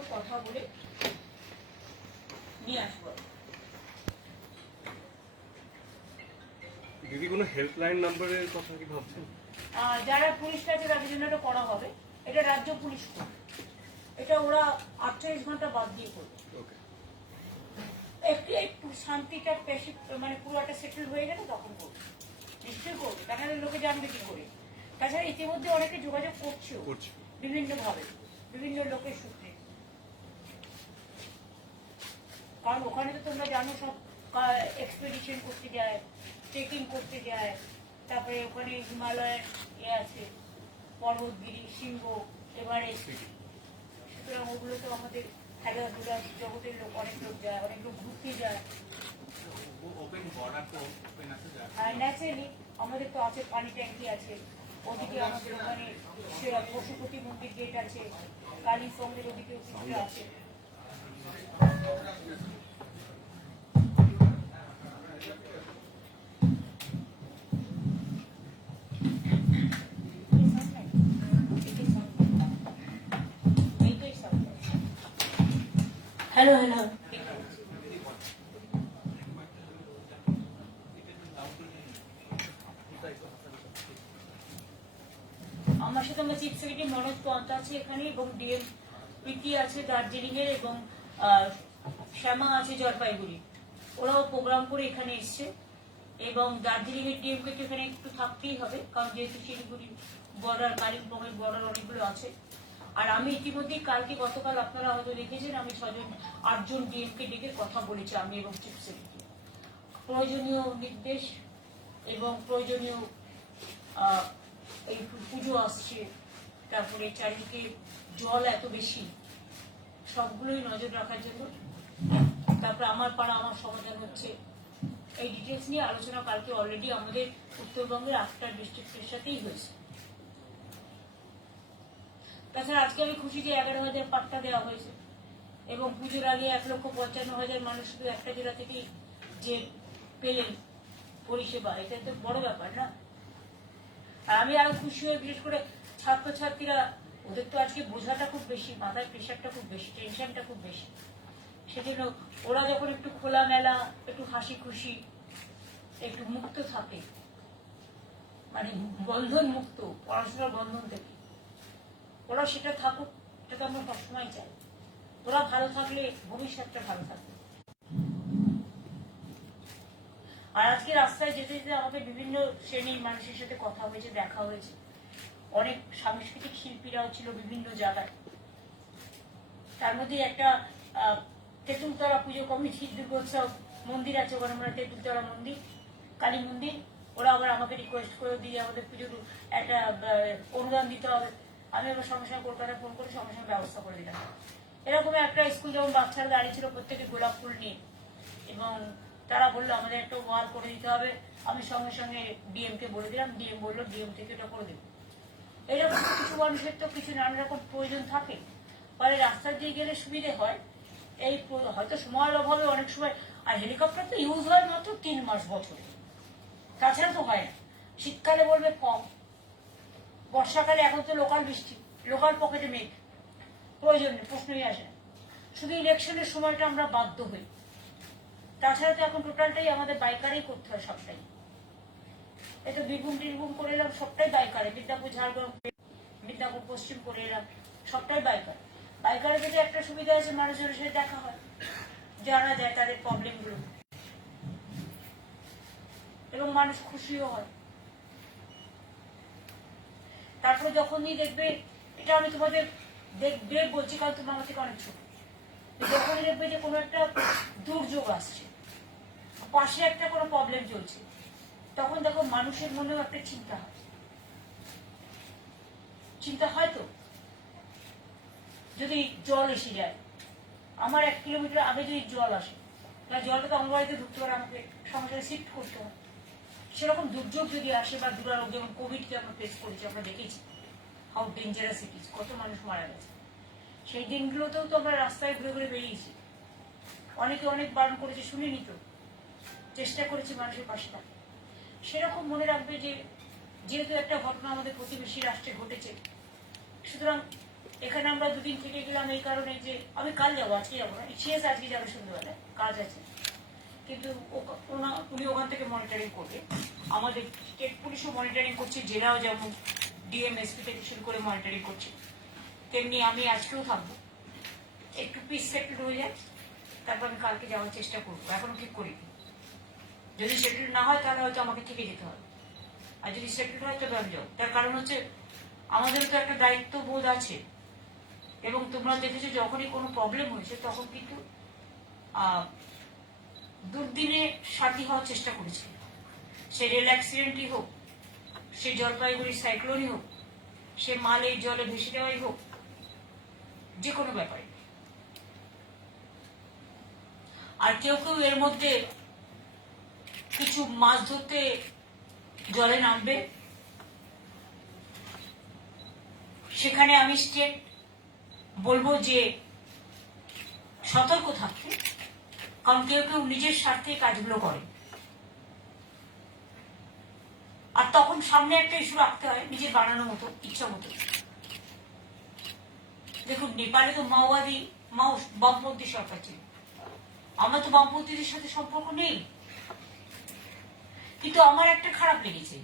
একটু কথা বলে নিয়ে আসব। দিদি কোনো হেল্পলাইন নাম্বারের কথা কি ভাবছেন? যারা পুলিশ কাছে তাদের জন্য এটা করা হবে। এটা রাজ্য পুলিশ করবে। এটা ওরা আটচল্লিশ ঘণ্টা বাদ দিয়ে করবে। একটু একটু শান্তিটা বেশি মানে পুরোটা সেটেল হয়ে গেলে তখন করবে। নিশ্চয়ই করবে। তাহলে লোকে জানবে কি করে। তাছাড়া ইতিমধ্যে অনেকে যোগাযোগ করছেও। করছি। বিভিন্ন ভাবে বিভিন্ন লোকের সূত্রে কারণ ওখানে তো তোমরা জানো সব এক্সপেডিশন করতে যায় ট্রেকিং করতে যায় তারপরে ওখানে হিমালয়ের এ আছে পর্বতগিরি সিংহ এভারেস্ট। সুতরাং ওগুলো তো আমাদের খেলাধুলা জগতের লোক অনেক লোক যায় অনেক লোক ঘুরতে যায়। আর ন্যাচারালি আমাদের তো আছে পানি ট্যাঙ্কি আছে। ওদিকে আমাদের ওখানে পশুপতি মন্দির গেট আছে কালী সঙ্গের ওদিকে আছে। হ্যালো হ্যালো আমার সাথে আমার চিফ সেক্রেটারি মনোজ পন্ত আছে এখানে এবং ডিএম প্রীতি আছে দার্জিলিং এর এবং শ্যামা আছে জলপাইগুড়ি। ওরাও প্রোগ্রাম করে এখানে এসছে। এবং দার্জিলিং এর ডিএম কে তো এখানে একটু থাকতেই হবে, কারণ যেহেতু শিলিগুড়ি বর্ডার কালিম্পং এর বর্ডার অনেকগুলো আছে। আর আমি ইতিমধ্যে কালকে গতকাল আপনারা হয়তো দেখেছেন, আমি ছজন, আটজন ডিএম কে ডেকে কথা বলেছি, আমি এবং চিফ সেক্রেটারি প্রয়োজনীয় নির্দেশ এবং প্রয়োজনীয় এই পুজো আসছে, তারপরে চারিদিকে জল এত বেশি, সবগুলোই নজর রাখার জন্য তারপরে আমার পাড়া, আমার সমাধান হচ্ছে। এই ডিটেলস নিয়ে আলোচনা কালকে অলরেডি আমাদের উত্তরবঙ্গের আটটা ডিস্ট্রিক্টের সাথেই হয়েছে। তাছাড়া আজকে আমি খুশি যে এগারো হাজার পাট্টা দেওয়া হয়েছে এবং পুজোর আগে এক লক্ষ পঞ্চান্ন হাজার মানুষ শুধু একটা জেলা থেকেই যে পেলেন পরিষেবা, এটা তো বড় ব্যাপার না। আর আমি আরও খুশি হয়ে বিশেষ করে ছাত্রছাত্রীরা, ওদের তো আজকে বোঝাটা খুব বেশি, মাথায় প্রেশারটা খুব বেশি টেনশনটা খুব বেশি। সেজন্য ওরা যখন একটু খোলামেলা, একটু হাসি খুশি একটু মুক্ত থাকে মানে বন্ধন মুক্ত পড়াশোনার বন্ধন থেকে, ওরা সেটা থাকুক, এটা তো আমরা সবসময় চাই। ওরা ভালো থাকলে ভবিষ্যৎটা ভালো থাকবে। আর আজকে রাস্তায় যেতে যেতে আমাদের বিভিন্ন শ্রেণির মানুষের সাথে কথা হয়েছে, দেখা হয়েছে। অনেক সাংস্কৃতিক শিল্পীরাও ছিল বিভিন্ন জায়গায়। তার মধ্যে একটা তেঁতুলতলা পুজো কমিটি দুর্গোৎসব মন্দির আছে, ওখানে আমরা তেঁতুলতলা মন্দির, কালী মন্দির। ওরা আবার আমাকে রিকোয়েস্ট করে দিয়ে আমাদের পুজোর একটা অনুদান দিতে হবে। আমি আবার সঙ্গে সঙ্গে কলকাতায় ফোন করে সঙ্গে সঙ্গে ব্যবস্থা করে দিলাম। এরকম একটা স্কুল যেমন বাচ্চারা দাঁড়িয়ে ছিল প্রত্যেকে গোলাপ ফুল নিয়ে। এবং তারা বলল, আমাদের একটা ওয়াল করে দিতে হবে। আমি সঙ্গে সঙ্গে ডিএম কে বলে দিলাম। ডিএম বলল ডিএম থেকে এটা করে দেবো। এরকম কিছু মানুষের তো কিছু নানা রকম প্রয়োজন থাকে। ফলে রাস্তা দিয়ে গেলে সুবিধে হয়। এই হয়তো সময়ের অভাবে অনেক সময়, আর হেলিকপ্টার তো ইউজ হয় মাত্র তিন মাস বছরে। তাছাড়া তো হয় না। শীতকালে বলবে কম। বর্ষাকালে এখন তো লোকাল বৃষ্টি লোকাল পকেটে মেঘ। প্রয়োজন নেই, প্রশ্নই আসে শুধু ইলেকশনের সময়টা আমরা বাধ্য হই। তাছাড়া তো এখন টোটালটাই আমাদের বাইকারেই করতে হয় সবটাই। এই তো বীরভূম টিরভূম করে এলাম, সবটাই বাইকারে মিদনাপুর ঝাড়গ্রাম মিদনাপুর পশ্চিম করে এলাম, সবটাই বাইকার বাইকারে যদি একটা সুবিধা আছে, মানুষের সাথে দেখা হয়, জানা যায় তাদের প্রবলেমগুলো এবং মানুষ খুশিও হয়। তারপরে যখনই দেখবে, এটা আমি তোমাদের দেখবে বলছি, কারণ তোমার আমার থেকে অনেক ছোট। যখনই দেখবে যে কোনো একটা দুর্যোগ আসছে, পাশে একটা কোনো প্রবলেম চলছে, তখন দেখো মানুষের মনেও একটা চিন্তা হয়। চিন্তা হয় তো? যদি জল এসে যায়, আমার এক কিলোমিটার আগে যদি জল আসে, তাহলে জলটা তো আমার বাড়িতে ঢুকতে পারে, আমাকে সঙ্গে শিফট করতে হয় সেরকম দুর্যোগ যদি আসে বা দুরারোগ যেমন কোভিডকে আমরা ফেস করেছি, আমরা দেখেছি হাউ ডেঞ্জারাস ইট ইজ কত মানুষ মারা গেছে। সেই দিনগুলোতেও তো আমরা রাস্তায় ঘুরে ঘুরে বেরিয়েছি। অনেকে অনেক বারণ করেছে, শুনিনি তো। চেষ্টা করেছি মানুষের পাশে থাকতে। সেরকম মনে রাখবে যে, যেহেতু একটা ঘটনা আমাদের প্রতিবেশী রাষ্ট্রে ঘটেছে, সুতরাং এখানে আমরা দুদিন থেকে গেলাম এই কারণে যে, আমি কাল যাব, আজকে যাব না। শেষ আজকে যাব সন্ধ্যেবেলায়, কাজ আছে। কিন্তু ওনা- উনি ওখান থেকে মনিটরিং করবে। আমাদের স্টেট পুলিশও মনিটরিং করছে, জেলাও যেমন ডিএমএসপি থেকে শুরু করে মনিটরিং করছে। তেমনি আমি আজকেও থাকব। একটু পিস সেটেল হয়ে যায় তারপর আমি কালকে যাওয়ার চেষ্টা করব। এখনও ঠিক করিনি। যদি সেটেল না হয়, তাহলে হয়তো আমাকে থেকে যেতে হবে। আর যদি সেটেল হয়, তবে আমি যাব। তার কারণ হচ্ছে আমাদের তো একটা দায়িত্ব বোধ আছে। এবং তোমরা দেখেছ যখনই কোনো প্রবলেম হয়েছে, তখন কিন্তু দুর্দিনে সাথী হওয়ার চেষ্টা করেছে। সে রেল অ্যাক্সিডেন্টই হোক, সে জলপাইগুড়ির সাইক্লোনই হোক, সে মাল এই জলে ভেসে দেওয়াই হোক, যে কোনো ব্যাপারে। আর কেউ কেউ এর মধ্যে কিছু মাছ ধরতে জলে নামবে। সেখানে আমি স্টেট বলব যে সতর্ক থাকতে, কারণ কেউ কেউ নিজের স্বার্থে কাজগুলো করে। আর তখন সামনে একটা ইস্যু রাখতে হয়, নিজের বানানো মতো, ইচ্ছা মতো। দেখুন, নেপালে তো মাওবাদী, মাও, বামপন্থী সরকার ছিল। আমরা তো বামপন্থীদের সাথে সম্পর্ক নেই। কিন্তু আমার একটা খারাপ লেগেছে,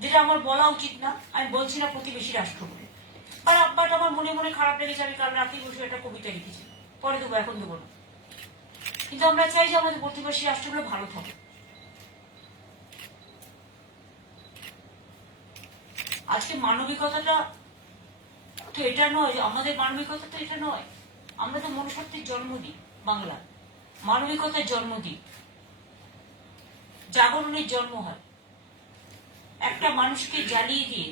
যেটা আমার বলা উচিত না। আমি বলছি না প্রতিবেশী রাষ্ট্র বলে। আর আব্বাটা আমার মনে মনে খারাপ লেগেছে আমি কারণ রাতে বসে একটা কবিতা লিখেছি পরে দেবো, এখন দেবো না। কিন্তু আমরা চাই যে আমাদের প্রতিবেশী রাষ্ট্রগুলো ভালো থাকে। আজকে মানবিকতাটা তো এটা নয় যে আমাদের মানবিকতা তো এটা নয়। আমরা তো মনুষ্যত্বের জন্ম দিই বাংলা মানবিকতার জন্ম দিই। জাগরণের জন্ম হয়। একটা মানুষকে জ্বালিয়ে দিয়ে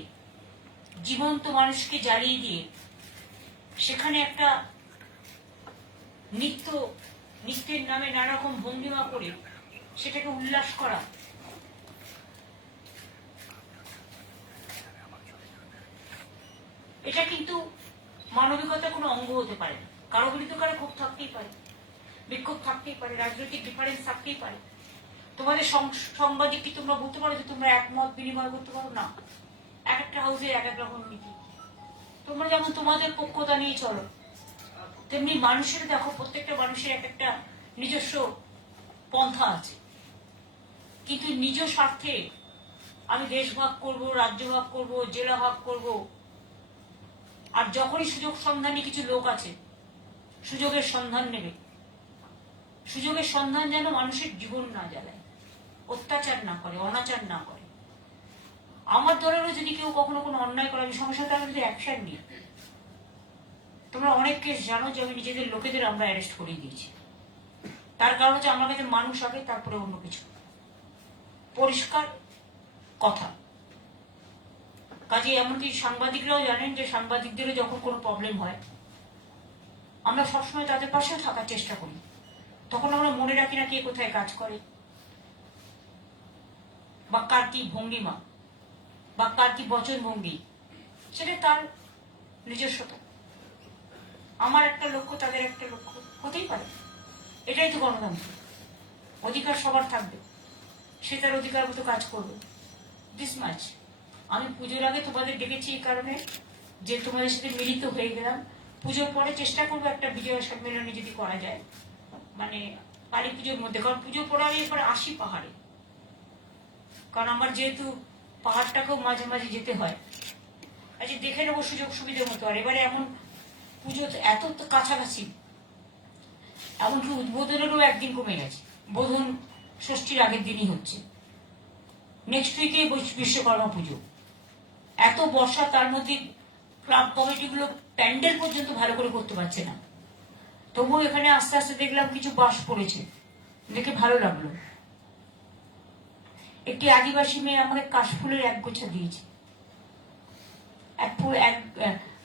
জীবন্ত মানুষকে জ্বালিয়ে দিয়ে সেখানে একটা নিত্য, নিত্যের নামে নানা রকম ভঙ্গিমা করে সেটাকে উল্লাস করা। এটা কিন্তু মানবিকতার কোনো অঙ্গ হতে পারে কারও বিরুদ্ধে কারও ক্ষোভ থাকতেই পারে, বিক্ষোভ থাকতেই পারে, রাজনৈতিক ডিফারেন্স থাকতেই পারে। তোমাদের সাংবাদিক কি তোমরা বলতে পারো যে তোমরা একমত, বিনিময় করতে পারো? না। এক একটা হাউসে এক এক রকম নীতি তোমরা যেমন তোমাদের পক্ষতা নিয়ে চলো, তেমনি মানুষের দেখো, প্রত্যেকটা মানুষের এক একটা নিজস্ব পন্থা আছে। কিন্তু নিজ স্বার্থে আমি দেশ ভাগ করব, রাজ্য ভাগ করব, জেলা ভাগ করব। আর যখনই সুযোগ সন্ধানী কিছু লোক আছে, সুযোগের সন্ধান নেবে। সুযোগের সন্ধান যেন মানুষের জীবন না জ্বালায়, অত্যাচার না করে, অনাচার না করে। আমার দলেরও যদি কেউ কখনো কোনো অন্যায় করে, আমি সঙ্গে তার বিরুদ্ধে অ্যাকশন নিই। তোমরা অনেক কেস জানো যে আমি নিজেদের লোকেদের আমরা অ্যারেস্ট করিয়ে দিয়েছি। তার কারণ হচ্ছে আমার কাছে মানুষ আগে, তারপরে অন্য কিছু। পরিষ্কার কথা। কাজে এমনকি সাংবাদিকরাও জানেন যে সাংবাদিকদেরও যখন কোনো প্রবলেম হয়, আমরা সবসময় তাদের পাশেও থাকার চেষ্টা করি। তখন আমরা মনে রাখি না কে কোথায় কাজ করে, বা কার কি ভঙ্গিমা। বা কার কি বচন ভঙ্গি, সেটা তার নিজস্বতা। আমার একটা লক্ষ্য, তাদের একটা লক্ষ্য, হতেই পারে। এটাই তো গণতন্ত্র অধিকার সবার থাকবে। সে তার অধিকার মতো কাজ করবে। দিস মাচ আমি পুজোর আগে তোমাদের ডেকেছি এই কারণে যে তোমাদের সাথে মিলিত হয়ে গেলাম। পুজোর পরে চেষ্টা করব একটা বিজয় সম্মেলনী যদি করা যায়। মানে কালী পুজোর মধ্যে, কারণ পুজো পরে আমি এরপরে আসি পাহাড়ে। কারণ আমার যেহেতু পাহাড়টাকেও মাঝে মাঝে যেতে হয়। আচ্ছা দেখে নেব সুযোগ সুবিধা মতো। আর এবারে এমন পুজো এত কাছাকাছি। এমনকি উদ্বোধনেরও একদিন কমে গেছে। বোধন ষষ্ঠীর আগের দিনই হচ্ছে। নেক্সট উইকে বিশ্বকর্মা পুজো। এত বর্ষা, তার মধ্যে ক্লাব কমিটিগুলো প্যান্ডেল পর্যন্ত ভালো করে করতে পারছে না। তবুও এখানে আস্তে আস্তে দেখলাম কিছু বাস পড়েছে। দেখে ভালো লাগল। একটি আদিবাসী মেয়ে আমাকে কাশফুলের এক গোছা দিয়েছে। এক এক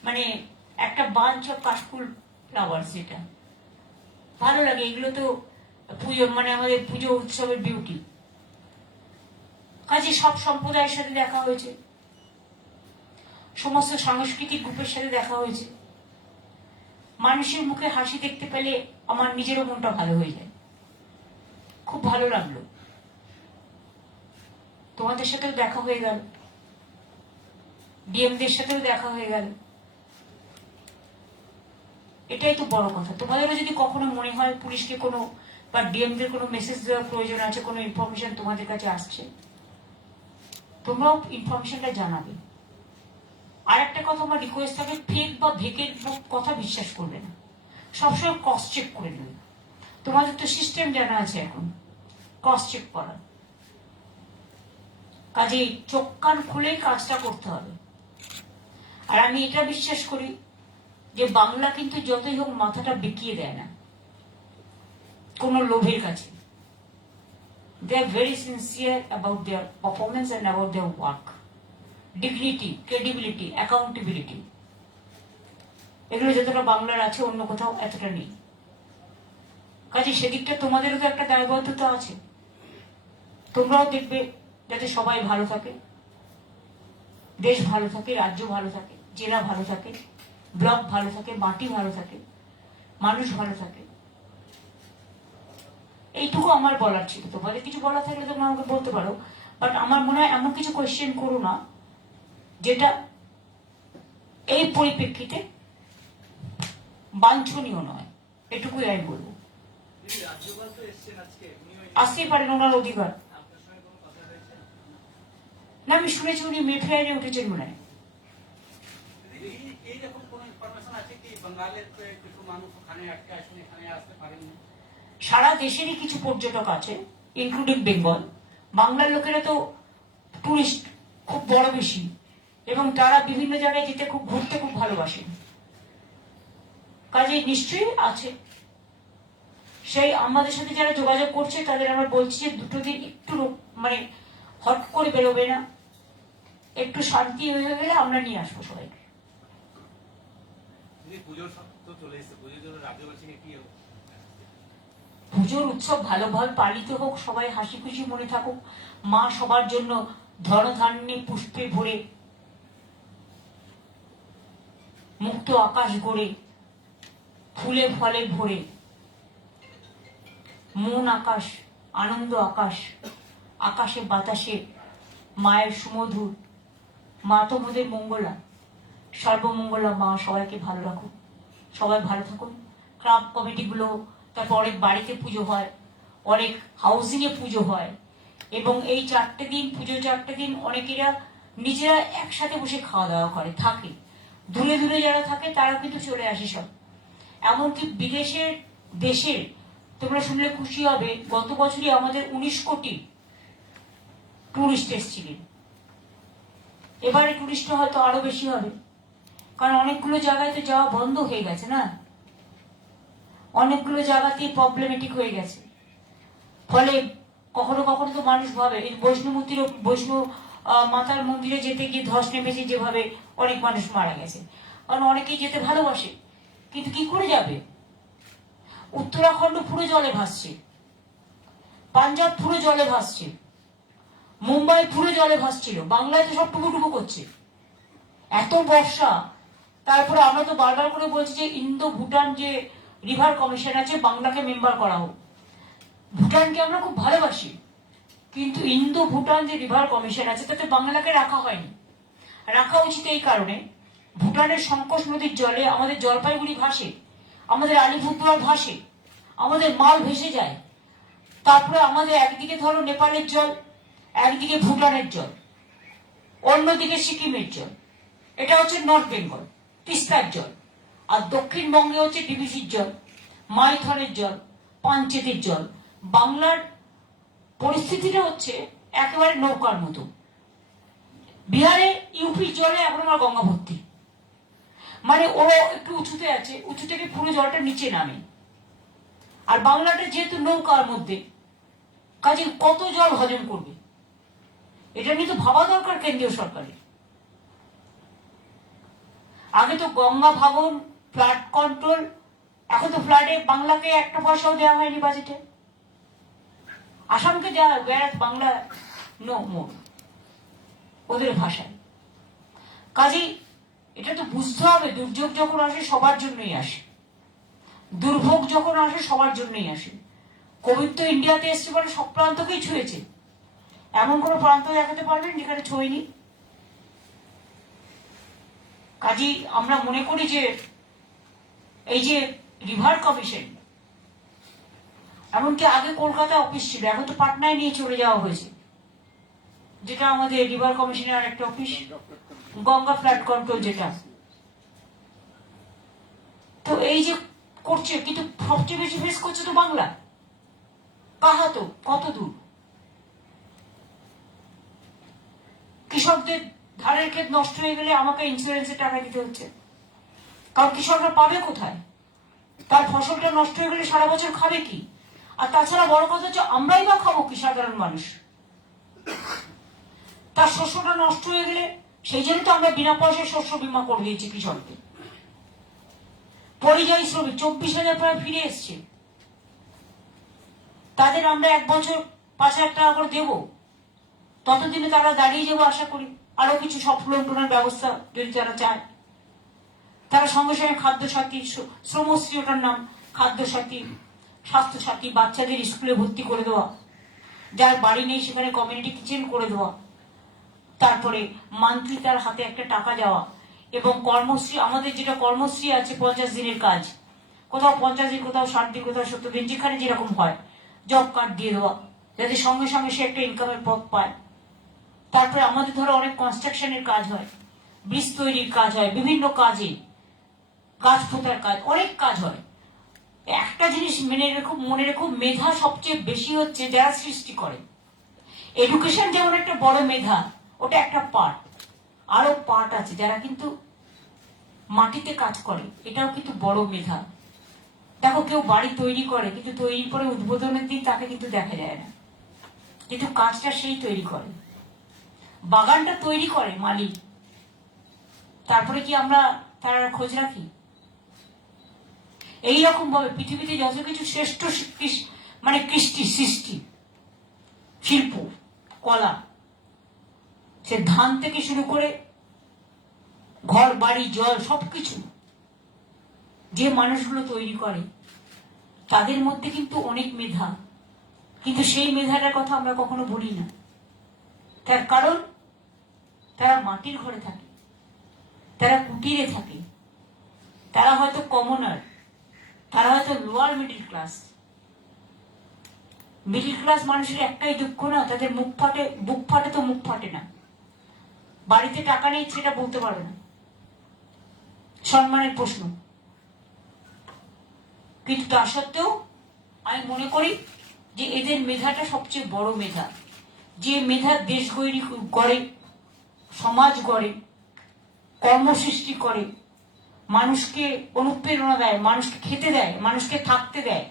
মানে একটা বাঞ্চ অফ কাশফুল ফ্লাওয়ার যেটা ভালো লাগে, এগুলো তো পুজো মানে আমাদের পুজো উৎসবের বিউটি কাজে সব সম্প্রদায়ের সাথে দেখা হয়েছে। সমস্ত সাংস্কৃতিক গ্রুপের সাথে দেখা হয়েছে। মানুষের মুখে হাসি দেখতে পেলে আমার নিজেরও মনটা ভালো হয়ে যায়। খুব ভালো লাগল। তোমাদের সাথেও দেখা হয়ে গেল। ডিএমদের সাথেও দেখা হয়ে গেল। এটাই তো বড় কথা। তোমাদেরও যদি কখনো মনে হয় পুলিশকে কোনো বা ডিএমদের কোনো মেসেজ দেওয়ার প্রয়োজন আছে, কোনো ইনফরমেশন তোমাদের কাছে আসছে, তোমরাও ইনফরমেশনটা জানাবে। আর একটা কথা আমার রিকোয়েস্ট থাকে ফেক বা ভেকের কথা বিশ্বাস করবে না। সবসময় ক্রস চেক করে নেবে। তোমাদের তো সিস্টেম জানা আছে এখন ক্রস চেক করা। কাজেই চোখ কান খুলেই কাজটা করতে হবে। আর আমি এটা বিশ্বাস করি যে বাংলা কিন্তু যতই হোক মাথাটা বিকিয়ে দেয় না। কোন লোভের কাছে they are very sincere about their performance and about their work dignity credibility accountability এগুলো যতটা বাংলার আছে, অন্য কোথাও এতটা নেই। কাজে সেদিকটা তোমাদেরও তো একটা দায়বদ্ধতা আছে। তোমরাও দেখবে যাতে সবাই ভালো থাকে দেশ ভালো থাকে রাজ্য ভালো থাকে জেলা ভালো থাকে ব্লক ভালো থাকে মাটি ভালো থাকে মানুষ ভালো থাকে। এইটুকু আমার বলার ছিল। তোমাদের কিছু বলার থাকলে তোমরা আমাকে বলতে পারো। বাট আমার মনে হয় এমন কিছু কোয়েশ্চেন করো না যেটা এই পরিপ্রেক্ষিতে বাঞ্ছনীয় নয়। এটুকুই আমি বলব। আসতেই পারেন ওনার অধিকার আপনার সঙ্গে কোনো কথা হয়েছে না আমি শুনেছি উনি মেট্রাইনে উঠেছেন মনে হয়। সারা দেশেরই কিছু পর্যটক আছে ইনক্লুডিং বেঙ্গল বাংলার লোকেরা তো টুরিস্ট খুব বড় বেশি এবং তারা বিভিন্ন জায়গায় যেতে খুব ঘুরতে খুব ভালোবাসেন কাজে নিশ্চয়ই আছে। সেই আমাদের সাথে যারা যোগাযোগ করছে তাদের আমরা বলছি যে দুটো দিন একটু মানে হট করে বেরোবে না। একটু শান্তি হয়ে গেলে আমরা নিয়ে আসব সবাইকে। পুজোর কি পুজোর উৎসব ভালোভাবে পালিত হোক সবাই হাসি খুশি মনে থাকুক। মা সবার জন্য ধনধান্যে পুষ্পে ভরে মুক্ত আকাশ গড়ে ফুলে ফলে ভরে। মন আকাশ আনন্দ আকাশ আকাশে বাতাসে মায়ের সুমধুর মা তো মোদের মঙ্গলা সর্বমঙ্গলা মা, সবাইকে ভালো রাখুন সবাই ভালো থাকুন ক্লাব কমিটিগুলো, তারপর অনেক বাড়িতে পুজো হয়, অনেক হাউজিং এ পুজো হয়, এবং এই চারটে দিন পুজো চারটে দিন অনেকেরা নিজেরা একসাথে বসে খাওয়া দাওয়া করে, থাকে। দূরে দূরে যারা থাকে তারা কিন্তু চলে আসে সব। এমনকি বিদেশের, দেশের, তোমরা শুনলে খুশি হবে, গত বছরই আমাদের উনিশ কোটি টুরিস্ট এসেছিলেন। এবারে টুরিস্টটা হয়তো আরও বেশি হবে। কারণ অনেকগুলো জায়গায় তো যাওয়া বন্ধ হয়ে গেছে না? অনেকগুলো জায়গাতেই প্রবলেমেটিক হয়ে গেছে। ফলে কখনো কখনো তো মানুষ ভাবে, এই বৈষ্ণবমূর্তির বৈষ্ণব মাতার মন্দিরে যেতে গিয়ে ধস নেমেছে যেভাবে অনেক মানুষ মারা গেছে। কারণ অনেকেই যেতে ভালোবাসে, কিন্তু কি করে যাবে? উত্তরাখণ্ড পুরো জলে ভাসছে। পাঞ্জাব পুরো জলে ভাসছে। মুম্বাই পুরো জলে ভাসছিল, বাংলায় তো সব টুকুটুকু করছে। এত বর্ষা, তারপরে আমরা তো বারবার করে বলছি যে ইন্দো ভুটান যে রিভার কমিশন আছে, বাংলাকে মেম্বার করা হোক। ভুটানকে আমরা খুব ভালোবাসি, কিন্তু ইন্দো ভুটান যে রিভার কমিশন আছে তাতে বাংলাকে রাখা হয়নি। রাখা উচিত এই কারণে, ভুটানের সংকোষ নদীর জলে আমাদের জলপাইগুড়ি ভাসে, আমাদের আলিপুরদুয়ার ভাসে, আমাদের মাল ভেসে যায়। তারপরে আমাদের একদিকে ধরো নেপালের জল একদিকে ভুটানের জল, অন্যদিকে সিকিমের জল। এটা হচ্ছে নর্থ বেঙ্গল, তিস্তার জল। আর দক্ষিণবঙ্গে হচ্ছে ডিবিসির জল মাইথনের জল, পাঞ্চেতের জল। বাংলার পরিস্থিতিটা হচ্ছে একেবারে নৌকার মতো। বিহারে ইউপির জলে এখন আমার গঙ্গা ভর্তি। মানে ও একটু উঁচুতে আছে, উঁচু থেকে পুরো জলটা নিচে নামে। আর বাংলাটা যেহেতু নৌকার মধ্যে কাজে কত জল হজম করবে? এটা নিয়ে তো ভাবা দরকার কেন্দ্রীয় সরকারের। আগে তো গঙ্গা ভাগন ফ্লাড কন্ট্রোল এখন তো ফ্লাডে বাংলাকে একটা পয়সাও দেওয়া হয়নি বাজেটে আসামকে দেওয়া হয় বাংলা নো মোর ওদের ভাষায়। কাজেই এটা তো বুঝতে হবে, দুর্যোগ যখন আসে সবার জন্যই আসে। দুর্ভোগ যখন আসে সবার জন্যই আসে। কোভিড তো ইন্ডিয়াতে এসছে বলে সব প্রান্তকেই ছুঁয়েছে। এমন কোনো প্রান্ত দেখাতে পারবেন যেখানে ছোঁয়নি কাজেই আমরা মনে করি যে এই যে রিভার কমিশন, এমনকি আগে কলকাতা অফিস ছিল, এখন তো পাটনায় নিয়ে চলে যাওয়া হয়েছে। যেটা আমাদের রিভার কমিশনের একটা অফিস, গঙ্গা ফ্ল্যাট কন্ট্রোল যেটা। তো এই যে করছে, কিন্তু সবচেয়ে বেশি ফেস করছে তো বাংলা। কাহাতো কত দূর? কৃষকদের ধানের ক্ষেত নষ্ট হয়ে গেলে আমাকে ইন্স্যুরেন্সের টাকা দিতে হচ্ছে। কারণ কৃষকরা পাবে কোথায়? তার ফসলটা নষ্ট হয়ে গেলে সারা বছর খাবে কি? আর তাছাড়া বড় কথা হচ্ছে, আমরাই বা খাব কি সাধারণ মানুষ? তার শস্যটা নষ্ট হয়ে গেলে সেই জন্য তো আমরা বিনা পয়সায় শস্য বীমা করে দিয়েছি কৃষকদের। পরিযায়ী শ্রমিক, চব্বিশ হাজার প্রায় ফিরে এসছে। তাদের আমরা এক বছর পাঁচ হাজার টাকা করে দেবো। ততদিনে তারা দাঁড়িয়ে যাব আশা করি। আরও কিছু সফলনের ব্যবস্থা যদি তারা চায়। তারা সঙ্গে সঙ্গে খাদ্য সাথী শ্রমশ্রী ওটার নাম, খাদ্য সাথী, স্বাস্থ্য সাথী, বাচ্চাদের স্কুলে ভর্তি করে দেওয়া। যার বাড়ি নেই সেখানে কমিউনিটি কিচেন করে দেওয়া। তারপরে মান্থলি তার হাতে একটা টাকা দেওয়া। এবং কর্মশ্রী, আমাদের যেটা কর্মশ্রী আছে পঞ্চাশ দিনের কাজ। কোথাও পঞ্চাশ দিন, কোথাও ষাট দিন, কোথাও সত্তর দিন, যেখানে যেরকম হয় জব কার্ড দিয়ে দেওয়া। যাতে সঙ্গে সঙ্গে সে একটা ইনকামের পথ পায়। তারপরে আমাদের ধরো অনেক কনস্ট্রাকশনের কাজ হয় ব্রিজ তৈরির কাজ হয়, বিভিন্ন কাজে, গাছ পোতার কাজ, অনেক কাজ হয়। একটা জিনিস মেনে রেখো, মনে রেখো, মেধা সবচেয়ে বেশি হচ্ছে যারা সৃষ্টি করে। এডুকেশন যেমন একটা বড় মেধা, ওটা একটা পার্ট আরও পার্ট আছে যারা কিন্তু মাটিতে কাজ করে, এটাও কিন্তু বড় মেধা। দেখো কেউ বাড়ি তৈরি করে, কিন্তু তৈরি করে উদ্বোধনের দিন তাকে কিন্তু দেখা যায় না। কিন্তু কাজটা সেই তৈরি করে। বাগানটা তৈরি করে মালিক। তারপরে কি আমরা তার খোঁজ রাখি? এইরকম ভাবে পৃথিবীতে যত কিছু শ্রেষ্ঠ মানে কৃষ্টি, সৃষ্টি, শিল্প, কলা, সে ধান থেকে শুরু করে ঘর, বাড়ি, জল, সবকিছু যে মানুষগুলো তৈরি করে, তাদের মধ্যে কিন্তু অনেক মেধা। কিন্তু সেই মেধাটার কথা আমরা কখনো বলি না। তার কারণ তারা মাটির ঘরে থাকে, তারা কুটিরে থাকে। তারা হয়তো কমনার তারা হয়তো lower middle class middle class মানুষের একটাই দুঃখ না, তাদের মুখ ফাটে, বুক ফাটে তো মুখ ফাটে না। বাড়িতে টাকা নেই সেটা বলতে পারবে না। সম্মানের প্রশ্ন। কিন্তু তা সত্ত্বেও আমি মনে করি যে এদের মেধাটা সবচেয়ে বড় মেধা। যে মেধা দেশ করে সমাজ গড়ে কর্ম সৃষ্টি করে মানুষকে অনুপ্রেরণা দেয় মানুষকে খেতে দেয় মানুষকে থাকতে দেয়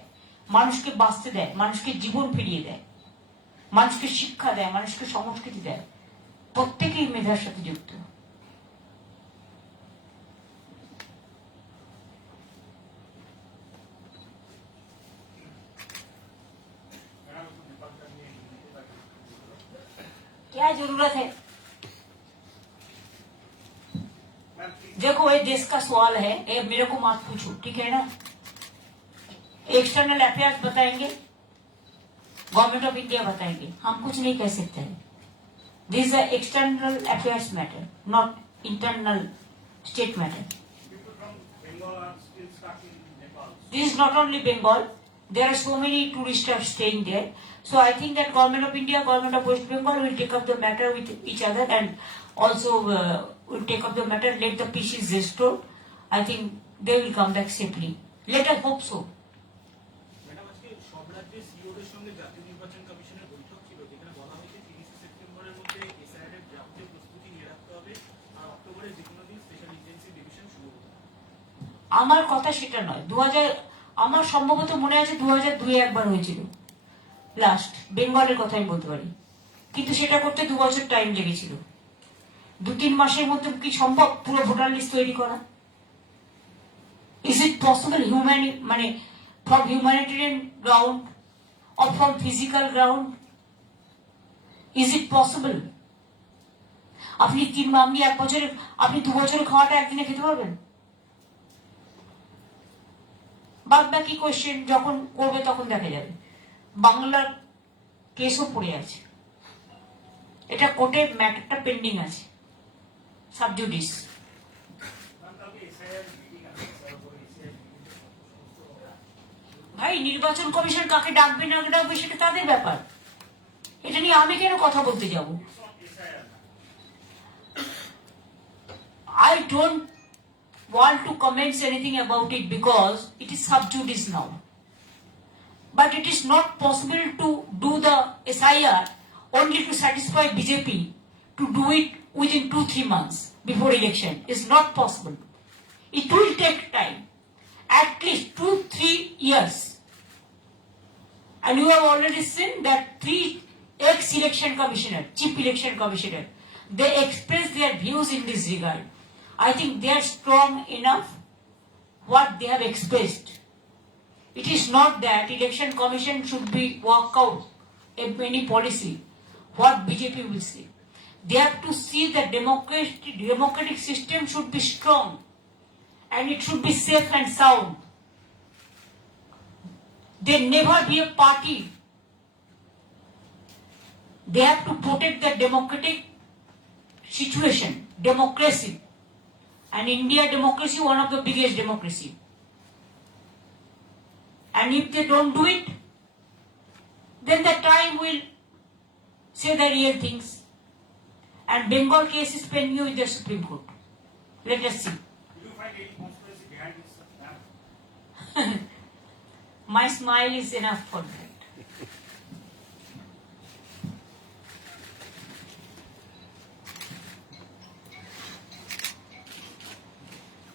মানুষকে বাঁচতে দেয় মানুষকে জীবন ফিরিয়ে দেয় মানুষকে শিক্ষা দেয় মানুষকে সংস্কৃতি দেয় প্রত্যেকেই মেধার সাথে যুক্ত क्या जरूरत है देखो, ये देश का सवाल है। ये मेरे को मत पूछो, ठीक है ना? एक्सटर्नल अफेयर्स बताएँगे। गवर्नमेंट ऑफ़ इंडिया बताएँगे। हम कुछ नहीं कह सकते हैं। This a external affairs matter not internal state matter this is not only Bengal there are so many tourist are staying there so I think that government of India government of West Bengal will take up the matter with each other and also will take up the matter. Let the peace is restored. I think they will come back safely. Let us hope so. হবে আমার কথা সেটা নয় দু আমার সম্ভবত মনে আছে দু হাজার দুই একবার হয়েছিল লাস্ট বেঙ্গলের কথা আমি বলতে পারি কিন্তু সেটা করতে দু বছর টাইম লেগেছিল দু তিন মাসের মধ্যে কি সম্ভব পুরো ভোটার লিস্ট তৈরি করা? ইজ ইট পসিবল হিউম্যান মানে from humanitarian ground or from physical ground is it possible আপনি তিন, আপনি এক বছরে, আপনি দু বছরের খাওয়াটা একদিনে খেতে পারবেন? বাদ বাকি কোয়েশ্চেন যখন করবে তখন দেখা যাবে। বাংলার কেসও পড়ে আছে। এটা কোর্টের ম্যাটারটা পেন্ডিং আছে সাবজুডিস ম্যাম কালকে এসআইআর মিটিং আছে তার উপরে এসআইআর ভাই নির্বাচন কমিশন কাকে ডাকবে না ডাকবে সেটা তাদের ব্যাপার এটা নিয়ে আমি কেন কথা বলতে যাব I don't want to comment anything about it because it is sub judice now. But it is not possible to do the SIR only to satisfy BJP to do it within two, three months before election. is not possible. It will take time. At least two, three years. And you have already seen that three ex-election commissioner, chief election commissioner, they expressed their views in this regard. I think they are strong enough what they have expressed. It is not that election commission should be walk out any policy. What BJP will say. They have to see that democratic, democratic system should be strong and it should be safe and sound. They never be a party. They have to protect the democratic situation, democracy. And India democracy, one of the biggest democracy. And if they don't do it, then the time will say the real things. And Bengal case is pending with the Supreme Court. Let us see. You find any conspiracy behind this? My smile is enough for that.